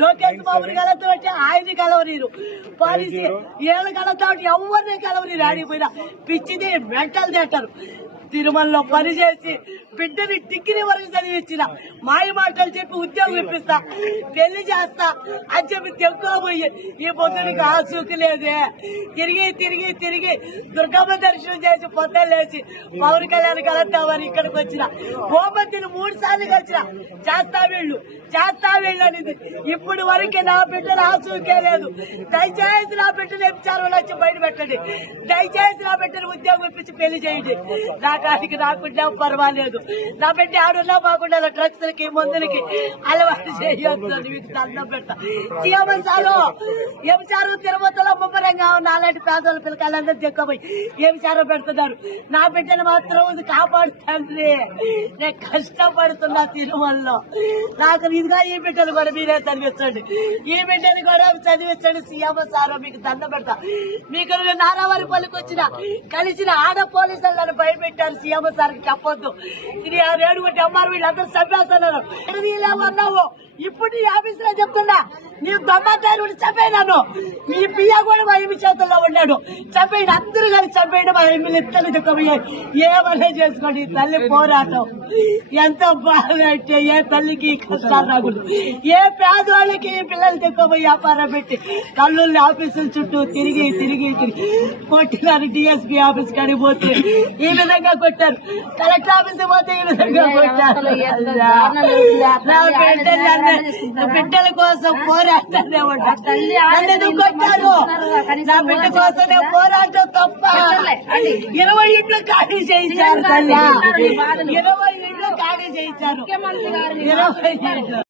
లోకేష్ బాబుని కలతో ఆయన కలవనీరు. పాలసీ ఏళ్ళ కలతో ఎవరిని కలవనీరు? ఆడిపోయినా పిచ్చిది మెంటల్ తింటారు తిరుమలలో పని చేసి బిడ్డని డిగ్రీ వరకు చదివించిన. మాయ మాటలు చెప్పి ఉద్యోగం ఇప్పిస్తా పెళ్ళి చేస్తా అని చెప్పి తెక్కుపోయి ఈ పొద్దునికి ఆసూకి లేదే. తిరిగి తిరిగి తిరిగి దుర్గమ్మ దర్శనం చేసి పొద్దున్న లేచి పవన్ కళ్యాణ్ కలుద్దామని ఇక్కడికి వచ్చిన. గోపతిని మూడు సార్లు కలిసిన. చేస్తా వీళ్ళు చేస్తా వీళ్ళు అనేది. ఇప్పుడు వరకు నా బిడ్డను ఆసూకే లేదు. దయచేసి నా బిడ్డలు ఎంచారు వచ్చి బయట పెట్టండి. దయచేసి నా బిడ్డను ఉద్యోగం ఇప్పించి పెళ్ళి చేయండి. నా రాకుండా పర్వాలేదు. నా బిడ్డ ఆడున్నా బాగుండా డ్రగ్స్కి మందులకి అలవాటు చేయొద్దు అని మీకు దండం పెడతా. ఏం చారు తిరుపతిలో ముమ్మరంగా నాలాంటి పేదోళ్ళ పిల్లకాయలందరూ పిల్లకాయలందరూ ఏమి ఎంచారు పెడుతున్నారు. నా బిడ్డను మాత్రం కాపాడుతండ్రి. నేను కష్టపడుతున్నా తిరుమలలో. నాకు ఇదిగా ఈ బిడ్డలు కూడా మీరే చదివించండి. ఈ బిడ్డను కూడా చదివించండి. సీఎం సారో మీకు దండ పెడతా. మీకు నారావారి పల్లికి వచ్చిన కలిసిన ఆడ పోలీసులు నన్ను భయపెట్టారు సీఎం సార్కి చెప్పొద్దు. ఇది ఆ అమ్మారు వీళ్ళందరూ చంపేస్తున్నారు అన్నావు ఇప్పుడు నీ ఆఫీస్లో చెప్తున్నా నీ దొమ్మతారు చంపేనాను మీ పియ్య కూడా మా ఎమ్మి చేతుల్లో ఉన్నాడు చంపేయండి అందరూ కలిసి చంపేయండి మా ఎమ్మెల్యే ఇద్దరు దిక్కుపోయాయి ఏమనే చేసుకోండి ఈ తల్లి పోరాటం. ఎంతో బాగా అంటే ఏ తల్లికి కష్టాలు రాకూడదు. ఏ పేదవాళ్ళకి ఈ పిల్లలు దిక్కుపోయి వ్యాపారం పెట్టి కల్లుల్ని ఆఫీసుల చుట్టూ తిరిగి తిరిగి తిరిగి. కొట్టినారు డిఎస్పీ ఆఫీస్ కాడికి పోతే ఈ విధంగా కొట్టారు. కలెక్టర్ ఆఫీస్ పోతే ఈ విధంగా కొట్టారు. నా బిడ్డలు అన్న- బిడ్డల కోసం ఉంటారు నన్ను కొట్టారు? నా బిడ్డ కోసం నేను పోరాటం తప్ప ఇరవై ఇంట్లో ఖాళీ చేయించారు తల్లి. ఇరవై ఇంట్లో ఖాళీ చేయించారు. ఇరవై ఇంట్లో